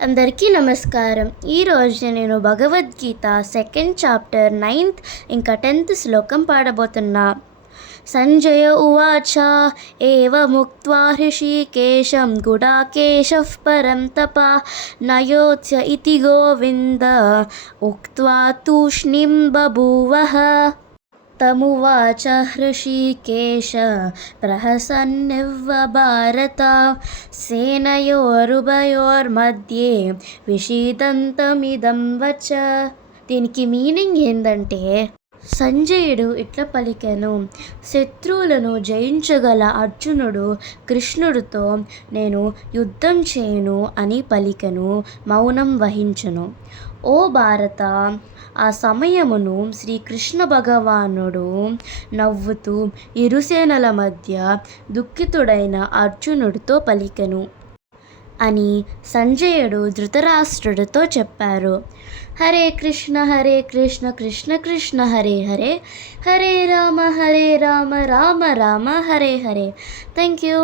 అందరికీ నమస్కారం. ఈరోజు నేను భగవద్గీత సెకండ్ చాప్టర్ 9th ఇంకా 10th శ్లోకం పాడబోతున్నా. సంజయ ఉవాచ ఏవముక్త్వా హృషీకేశం గుడాకేశః పరం తపా నయోత్స్య ఇతి గోవింద ఉక్త్వా తూష్ణీం బభూవః. తమువాచ హృషీకేశ ప్రహసన్నివ భారత సేనయోరుభయోర్మధ్యే విషీదంతమిదం వచ. దీనికి మీనింగ్ ఏంటంటే, సంజయుడు ఇట్ల పలికెను: శత్రువులను జయించగల అర్జునుడు కృష్ణుడితో నేను యుద్ధం చేయను అని పలికెను, మౌనం వహించెను. ఓ భారత, ఆ సమయమును శ్రీకృష్ణ భగవానుడు నవ్వుతూ ఇరుసేనల మధ్య దుఃఖితుడైన అర్జునుడితో పలికెను అని సంజయుడు ధృతరాష్ట్రుడితో చెప్పారు. హరే కృష్ణ కృష్ణ కృష్ణ హరే హరే, హరే రామ రామ రామ హరే హరే. Thank you.